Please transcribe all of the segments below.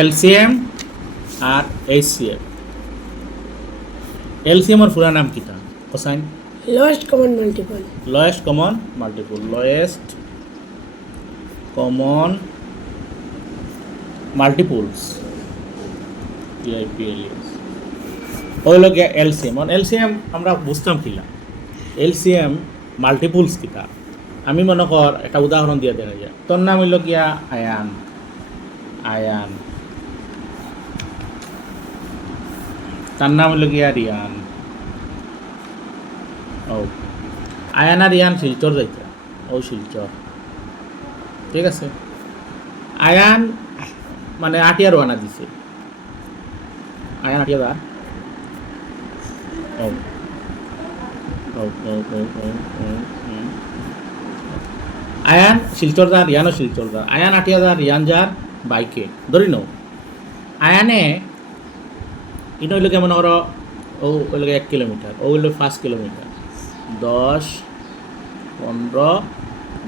LCM আর HCF. এলসিএমর পুরা নাম কিটা কোসাইন common multiple lowest common multiple lowest common multiples PIPLS হইল গিয়া এলসিএম। এলসিএম আমরা বুঝতাম কিলা এলসিএম মাল্টিপুলস কিতা আমি মনে কর একটা উদাহরণ দিয়ে দেওয়া যায় তোর নাম হইল গিয়া আয়ান। আয়ান। তার নাম হইল গিয়া রিয়ান ও আয়ান রিয়ান শিলচর যাইতে ও শিলচর ঠিক আছে আয়ান মানে আটিয়ার আনা দিছে আয়ান আটিয়া দা ও। আয়ান শিলচর দা রিয়ানও শিলচর দা আয়ান আটিয়া দা রিয়ান যার বাইকে ধরি নও আয়ানে ইনো হইলে কেমন ওর, ও হইলে এক কিলোমিটার, ও হইলে পাঁচ কিলোমিটার। দশ, পনেরো,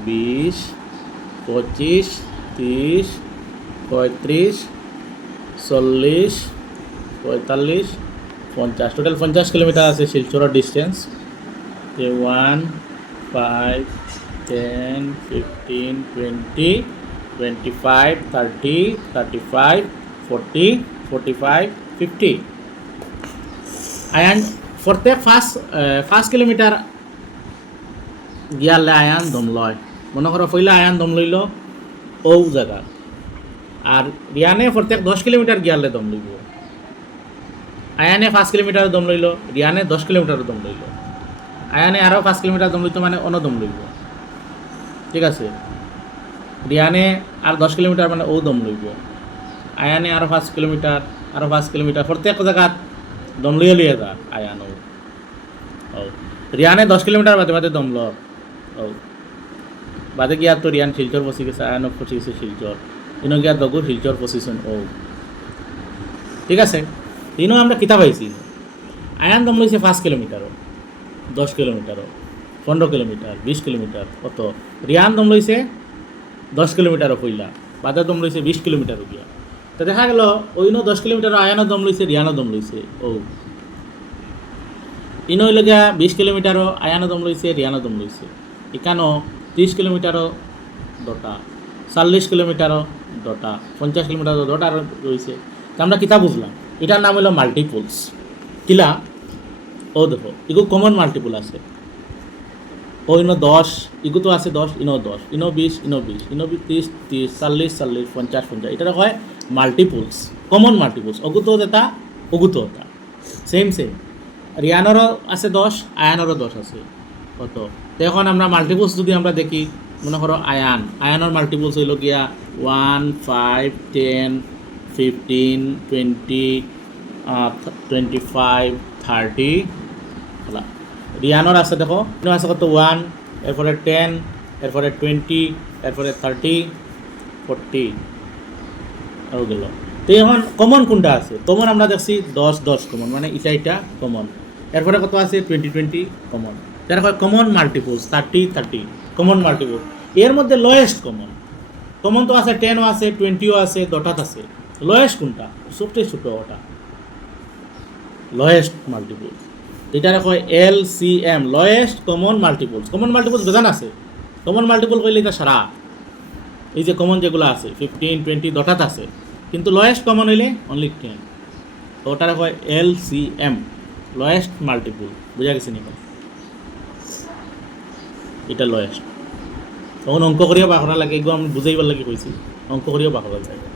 বিশ, পঁচিশ, তিরিশ, পঁয়ত্রিশ, চল্লিশ, পঁয়তাল্লিশ, পঞ্চাশ। টোটাল পঞ্চাশ কিলোমিটার আছে শিলচরের distance one five ten fifteen twenty twenty five thirty thirty five forty forty five fifty Ayaan প্রত্যেক ফার্স্ট ফার্স্ট কিলোমিটার গিয়ালে আয়ান দম লয় মনে করো পইলা আয়ান দম লইল ও জায়গা আর রিয়ানে প্রত্যেক দশ কিলোমিটার গিয়ালে দম লইব আয়ানে পাঁচ কিলোমিটার দম লইল রিয়ানে দশ কিলোমিটার দম লইল আয়ানে আরও পাঁচ কিলোমিটার দম লইতো মানে অন্য দম লইব ঠিক আছে রিয়ানে আর দশ কিলোমিটার মানে ও দম লইব আয়ানে আরও পাঁচ কিলোমিটার আরও পাঁচ কিলোমিটার প্রত্যেক জায়গাত দম লইয়ে লিয়ে যা আয়ান ও রিয়ানে দশ কিলোমিটার বাদে বাদে দমল। ও বাদে গিয়া তো রিয়ান শিলচর বসি গেছে আয়ানক পচি গেছে শিলচর। ইনো গিয়া দগু শিলচর পচিছন ও ঠিক আছে। ইনো আমরা কিতাব পাইছি আয়ান দম লইছে পাঁচ কিলোমিটারও দশ কিলোমিটারও পনেরো কিলোমিটার, বিশ কিলোমিটার, কত? রিয়ান দম লইছে দশ কিলোমিটারও পইলা। বাদে দম লইছে বিশ কিলোমিটারও গিয়া তো দেখা গেল, ওইনো দশ কিলোমিটার আয়ানো দম লইছে, রিয়ানো দম লইছে। ও। ইনো হইলে বিশ কিলোমিটারও আয়ানো দম লইছে, রিয়ানো দম লইছে। ইকানো ত্রিশ কিলোমিটারও দটা, চল্লিশ কিলোমিটারও দটা, পঞ্চাশ কিলোমিটারও দটা রয়েছে তো আমরা কিতা বুঝলাম? এটার নাম হলো মাল্টিপুলস কিলা? ও দেখো এগু কমন মাল্টিপুল আছে। ও ইনো দশ ইগু তো আছে দশ, ইনো দশ, ইনো বিশ ইনো বিশ, ইনো ত্রিশ ত্রিশ, চল্লিশ চল্লিশ, পঞ্চাশ পঞ্চাশ। এটা হয় মাল্টিপুলস কমন মাল্টিপুলস অগুতো এটা অগুতো এটা। সেম সেম রিয়ানেরও আছে দশ, আয়ানেরও দশ আছে। কত? তো এখন আমরা মাল্টিপুলস যদি আমরা দেখি, মনে করো আয়ান। আয়ানের মাল্টিপুলস হইল গিয়া one five ten fifteen twenty twenty five thirty হলা রিয়ানোর আছে দেখো আছে কত? ওয়ান এরপরে টেন এরপরে টোয়েন্টি এরপরে থার্টি ফোরটি আর গেল। তো এখন কমন কোনটা আছে? কমন আমরা দেখছি দশ দশ কমন মানে ইটা ইটা কমন এরপরে কত আছে? টোয়েন্টি টোয়েন্টি কমন যারা হয় common multiples thirty thirty common multiple এর মধ্যে লোয়েস্ট কমন কমন তো আছে টেনও আছে টোয়েন্টিও আছে দটাত আছে। লোয়েস্ট কোনটা? সবচেয়ে ছোটো ওটা। লোয়েস্ট মাল্টিপল এটা কয় L C M lowest common multiples common multiples বেজান আছে। কমন মাল্টিপল কইলে এটা সারা। এই যে কমন যেগুলো আছে ফিফটিন টোয়েন্টি দটাত আছে, কিন্তু লয়েস্ট কমন হইলে অনলি টেন ওটার হয় L C M lowest multiple বুঝা গেছে নি এটা লয়েস্ট তখন অঙ্ক করিও বাখরা লাগে, এগুলো আমি বুঝাইবার লাগে কইছি। অঙ্ক করিও বাখরা লাগে